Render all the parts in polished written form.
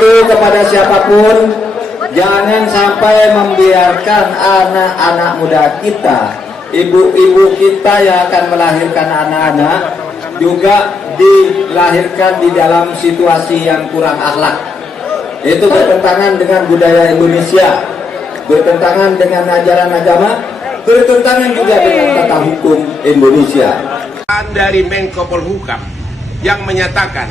itu kepada siapapun, jangan sampai membiarkan anak-anak muda kita, ibu-ibu kita yang akan melahirkan anak-anak juga dilahirkan di dalam situasi yang kurang akhlak. Itu bertentangan dengan budaya Indonesia, bertentangan dengan ajaran agama, bertentangan juga dengan tata hukum Indonesia. Dari Menko Polhukam yang menyatakan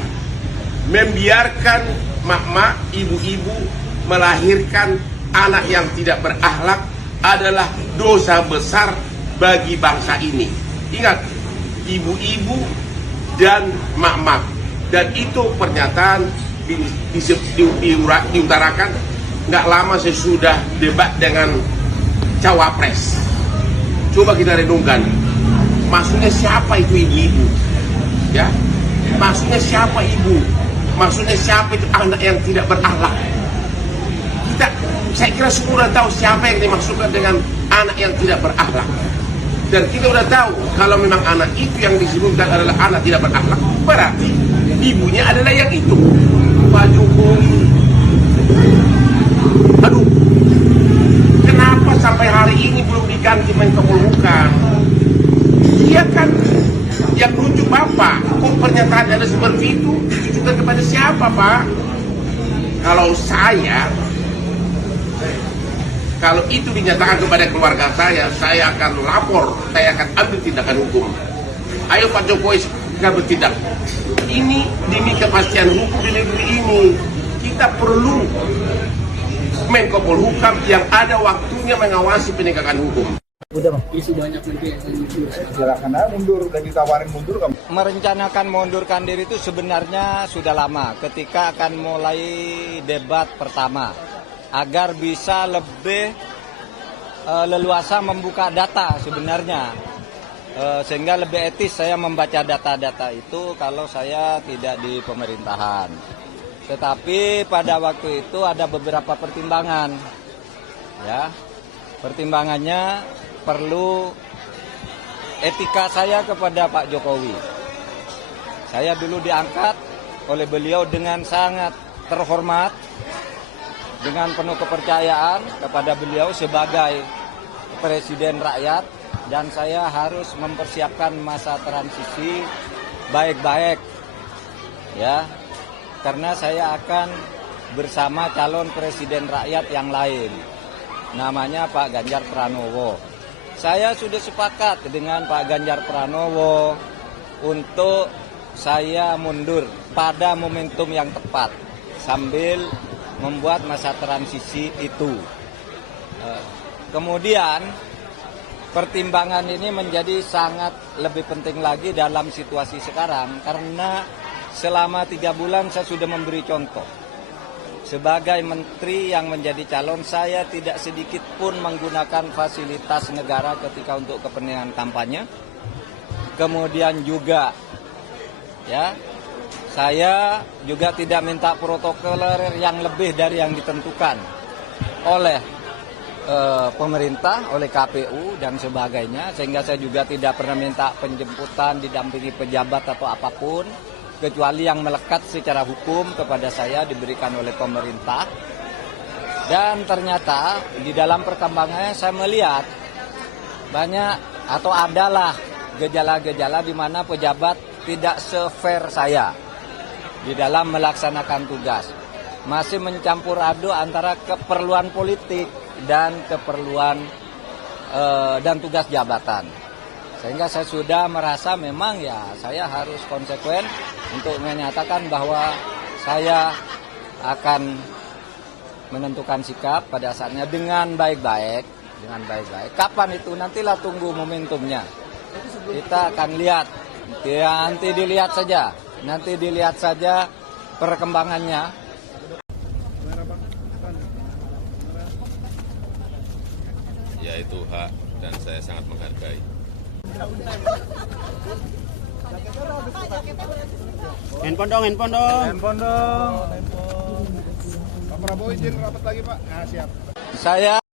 membiarkan mak-mak, ibu-ibu melahirkan anak yang tidak berakhlak adalah dosa besar bagi bangsa ini. Ingat, ibu-ibu dan mak-mak, dan itu pernyataan diutarakan nggak lama sesudah debat dengan cawapres. Coba kita renungkan, maksudnya siapa itu ibu-ibu? Ya, maksudnya siapa ibu? Maksudnya siapa itu anak yang tidak berakhlak? Saya kira semua sudah tahu siapa yang dimaksudkan dengan anak yang tidak berakhlak. Dan kita sudah tahu kalau memang anak itu yang disebutkan adalah anak tidak berakhlak, berarti ibunya adalah yang itu. Pak Jokowi, aduh, kenapa sampai hari ini belum diganti Menko Polhukam? Dia kan yang rujuk Bapak. Kok pernyataan ada seperti itu ditujukan kepada siapa, Pak? Kalau itu dinyatakan kepada keluarga saya akan lapor, saya akan ambil tindakan hukum. Ayo Pak Jokowi segera bertindak. Ini demi kepastian hukum di negeri ini. Kita perlu Menko Polhukam yang ada waktunya mengawasi penegakan hukum. Isu banyak nanti silakan aja mundur, dan ditawarin mundur kamu. Merencanakan mengundurkan diri itu sebenarnya sudah lama, ketika akan mulai debat pertama, agar bisa lebih leluasa membuka data sebenarnya, sehingga lebih etis saya membaca data-data itu kalau saya tidak di pemerintahan. Tetapi pada waktu itu ada beberapa pertimbangan, ya, pertimbangannya perlu etika saya kepada Pak Jokowi. Saya dulu diangkat oleh beliau dengan sangat terhormat, dengan penuh kepercayaan kepada beliau sebagai presiden rakyat, dan saya harus mempersiapkan masa transisi baik-baik, ya, karena saya akan bersama calon presiden rakyat yang lain, namanya Pak Ganjar Pranowo. Saya sudah sepakat dengan Pak Ganjar Pranowo untuk saya mundur pada momentum yang tepat sambil membuat masa transisi itu. Kemudian pertimbangan ini menjadi sangat lebih penting lagi dalam situasi sekarang, karena selama 3 bulan saya sudah memberi contoh. Sebagai menteri yang menjadi calon, saya tidak sedikit pun menggunakan fasilitas negara ketika untuk kepentingan kampanye. Kemudian juga, ya, saya juga tidak minta protokoler yang lebih dari yang ditentukan oleh pemerintah, oleh KPU dan sebagainya, sehingga saya juga tidak pernah minta penjemputan, didampingi pejabat atau apapun, kecuali yang melekat secara hukum kepada saya diberikan oleh pemerintah. Dan ternyata di dalam perkembangannya saya melihat banyak atau adalah gejala-gejala di mana pejabat tidak se-fair saya di dalam melaksanakan tugas. Masih mencampur aduk antara keperluan politik dan keperluan dan tugas jabatan. Sehingga saya sudah merasa memang ya saya harus konsekuen untuk menyatakan bahwa saya akan menentukan sikap pada saatnya dengan baik-baik. Kapan itu? Nantilah tunggu momentumnya. Kita akan lihat. Ya, nanti dilihat saja perkembangannya. Ya, itu hak dan saya sangat menghargai. Handphone dong. Pak Prabowo izin rapat lagi, Pak. Nah, siap. Saya